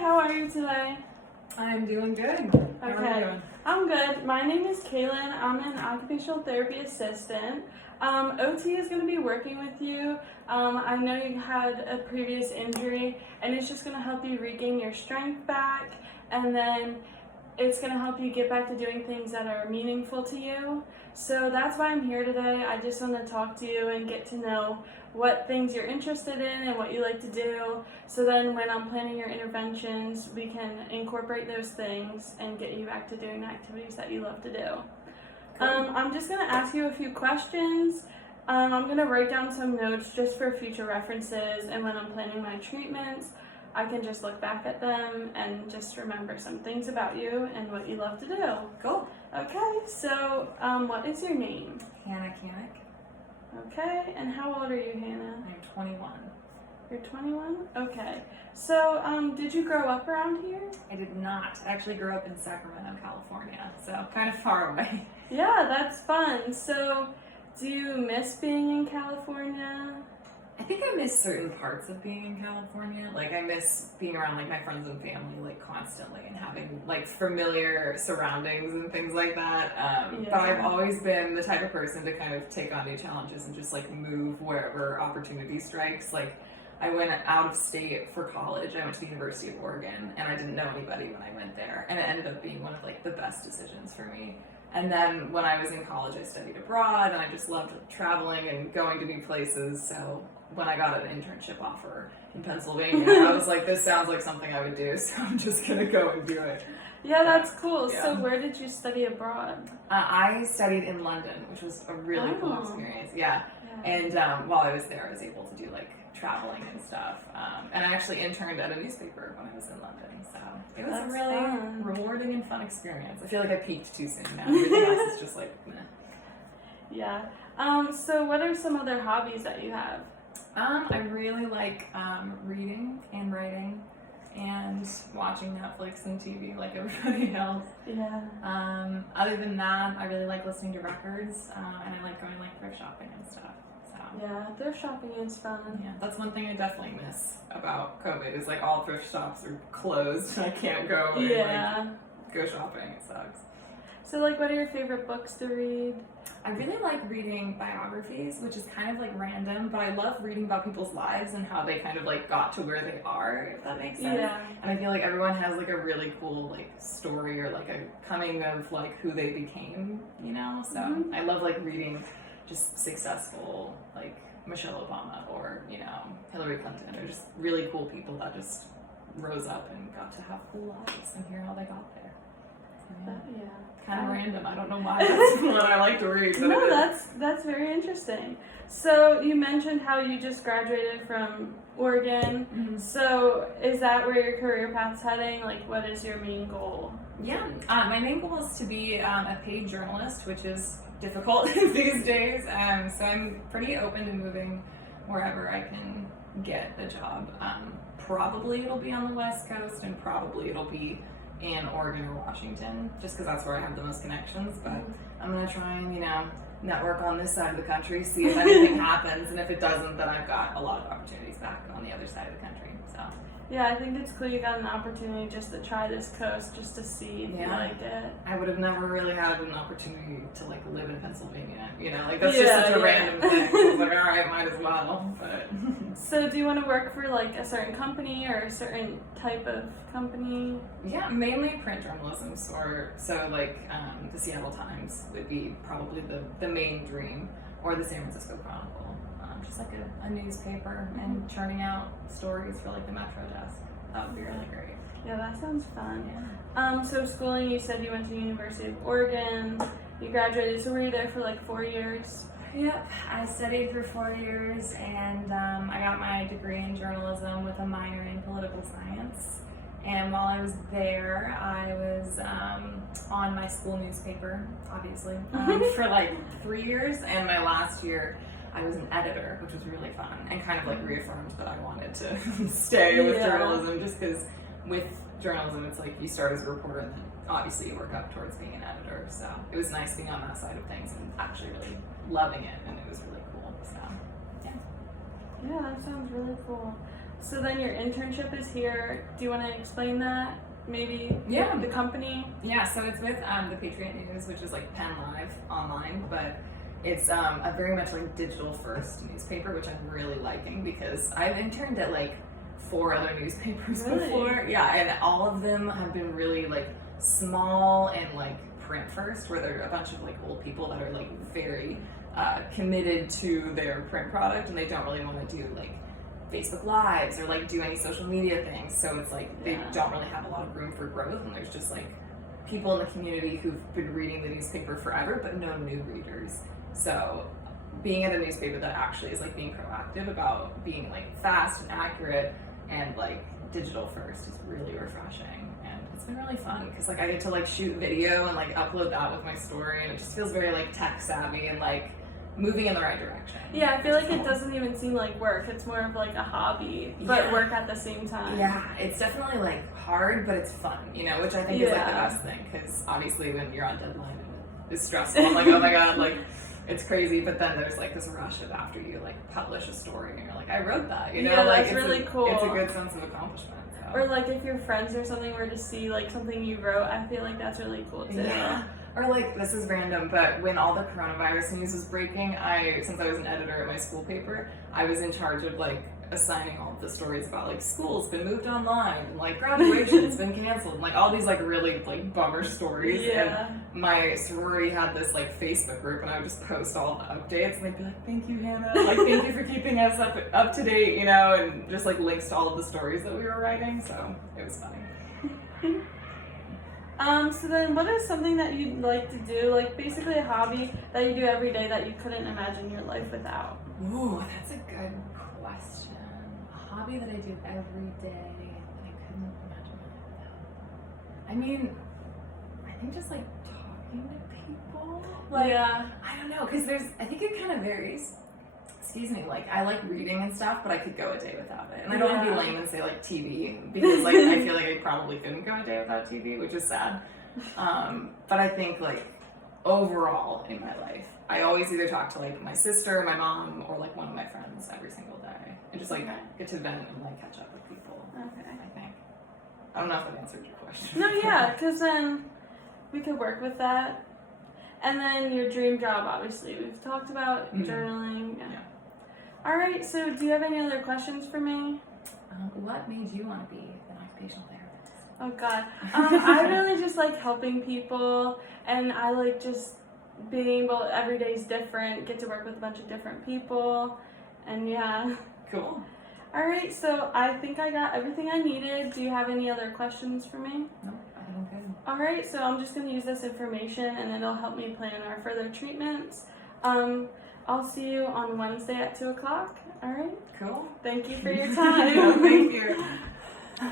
how are you today? I'm doing good. How are you doing? I'm good. My name is Kaylin. I'm an occupational therapy assistant. OT is going to be working with you. I know you had a previous injury, and it's just going to help you regain your strength back, and then it's going to help you get back to doing things that are meaningful to you. So that's why I'm here today. I just want to talk to you and get to know what things you're interested in and what you like to do. So then when I'm planning your interventions, we can incorporate those things and get you back to doing the activities that you love to do. Cool. I'm just going to ask you a few questions. I'm going to write down some notes just for future references, and when I'm planning my treatments, I can just look back at them and just remember some things about you and what you love to do. Cool. Okay, so what is your name? Hannah Kanik. Okay, and how old are you, Hannah? I'm 21. You're 21? Okay. So, did you grow up around here? I did not. I actually grew up in Sacramento, California, so kind of far away. Yeah, that's fun. So, do you miss being in California? I think I miss certain parts of being in California. Like, I miss being around, like, my friends and family, like, constantly and having, like, familiar surroundings and things like that. But I've always been the type of person to kind of take on new challenges and just, like, move wherever opportunity strikes. Like, I went out of state for college. I went to the University of Oregon, and I didn't know anybody when I went there. And it ended up being one of, like, the best decisions for me. And then when I was in college, I studied abroad, and I just loved traveling and going to new places. So when I got an internship offer in Pennsylvania, I was like, this sounds like something I would do, so I'm just going to go and do it. Yeah, that's cool. Yeah. So where did you study abroad? I studied in London, which was a really cool experience. Yeah. And while I was there, I was able to do, like, traveling and stuff. And I actually interned at a newspaper when I was in London. So it was a really rewarding and fun experience. I feel like I peaked too soon now. Everything else is just like, meh. Yeah. So what are some other hobbies that you have? I really like reading and writing and watching Netflix and TV like everybody else. Yeah. Other than that, I really like listening to records, and I like going like thrift shopping and stuff. So Yeah, thrift shopping is fun. yeah, that's one thing I definitely miss about COVID is like all thrift shops are closed. I can't go and like, go shopping. It sucks. So like, what are your favorite books to read? I really like reading biographies, which is kind of like random, but I love reading about people's lives and how they kind of like got to where they are, if that makes sense. Yeah. And I feel like everyone has like a really cool like story or like a coming of like who they became, you know? So I love like reading just successful like Michelle Obama or, you know, Hillary Clinton or just really cool people that just rose up and got to have cool lives and hear how they got there. So, yeah. Kind of random. I don't know why that's what I like to read. But No, that's very interesting. So you mentioned how you just graduated from Oregon. Mm-hmm. So is that where your career path's heading? Like, what is your main goal? Yeah, my main goal is to be a paid journalist, which is difficult these days. So I'm pretty open to moving wherever I can get a job. Probably it'll be on the West Coast, and probably it'll be in Oregon or Washington, just because that's where I have the most connections. But I'm gonna try and, you know, network on this side of the country, see if anything happens, and if it doesn't, then I've got a lot of opportunities back on the other side of the country. So Yeah, I think it's cool you got an opportunity just to try this coast, just to see if you like it. I would have never really had an opportunity to like live in Pennsylvania, you know, like that's just such a random thing. So it's like, all right, might as well. But So do you want to work for like a certain company or a certain type of company? yeah, mainly print journalism. So like the Seattle Times would be probably the main dream, or the San Francisco Chronicle. Just like a newspaper and churning out stories for like the Metro desk. That would be really great. Yeah, that sounds fun. Yeah. So schooling, you said you went to the University of Oregon. You graduated, so were you there for like 4 years? Yep, I studied for 4 years, and I got my degree in journalism with a minor in political science. And while I was there, I was on my school newspaper, obviously, for like 3 years, and my last year I was an editor, which was really fun and kind of like reaffirmed that I wanted to stay with journalism, just because with journalism it's like you start as a reporter and then obviously you work up towards being an editor. So it was nice being on that side of things and actually really loving it, and it was really cool. So yeah. Yeah, that sounds really cool. So then your internship is here. Do you want to explain that? Maybe Yeah. the company? Yeah, so it's with the Patriot News, which is like Penn Live online, but it's a very much like digital first newspaper, which I'm really liking because I've interned at like 4 other newspapers Really? before. Yeah, and all of them have been really like small and like print first, where they're a bunch of like old people that are like very committed to their print product, and they don't really want to do like Facebook Lives or like do any social media things. So it's like they don't really have a lot of room for growth, and there's just like people in the community who've been reading the newspaper forever, but no new readers. So being at a newspaper that actually is like being proactive about being like fast and accurate and like digital first is really refreshing, and it's been really fun because like I get to like shoot video and like upload that with my story, and it just feels very like tech savvy and like moving in the right direction. Yeah, I feel like it doesn't even seem like work. It's more of like a hobby, but work at the same time. Yeah, it's definitely like hard, but it's fun, you know, which I think is like the best thing, because obviously when you're on deadline and it's stressful, I'm like, oh my god, like it's crazy, but then there's like this rush of after you like publish a story and you're like, I wrote that, you know, Yeah, like that's it's really cool. It's a good sense of accomplishment. So. Or like if your friends or something were to see like something you wrote, I feel like that's really cool too. Yeah. Or like, this is random, but when all the coronavirus news was breaking, since I was an editor at my school paper, I was in charge of like assigning all of the stories about like school's been moved online, and like graduation's been canceled, and like all these like really like bummer stories. Yeah. And my sorority had this like Facebook group, and I would just post all the updates, and they'd be like, "Thank you, Hannah. Like, thank you for keeping us up to date," you know, and just like links to all of the stories that we were writing. So it was funny. So then what is something that you'd like to do, like basically a hobby that you do every day that you couldn't imagine your life without? Ooh, that's a good question. A hobby that I do every day that I couldn't imagine my life without. I mean, I think just like talking to people. Like, Yeah. I don't know, because I think it kind of varies. Excuse me, like I like reading and stuff, but I could go a day without it. And I don't want to be lame and say like TV, because like I feel like I probably couldn't go a day without TV, which is sad. But I think like overall in my life, I always either talk to like my sister, my mom, or like one of my friends every single day, and just like get to vent and like catch up with people. Okay. I think. I don't know if that answered your question. No, yeah, because then we could work with that. And then your dream job, obviously. We've talked about journaling. Yeah. All right, so do you have any other questions for me? What made you want to be an occupational therapist? Oh, God. I really just like helping people, and I like just being able, every day is different, get to work with a bunch of different people, and yeah. Cool. All right, so I think I got everything I needed. Do you have any other questions for me? No, I think I'm good. All right, so I'm just going to use this information, and it'll help me plan our further treatments. I'll see you on Wednesday at 2 o'clock. All right? Cool. Thank you for your time. No, thank you.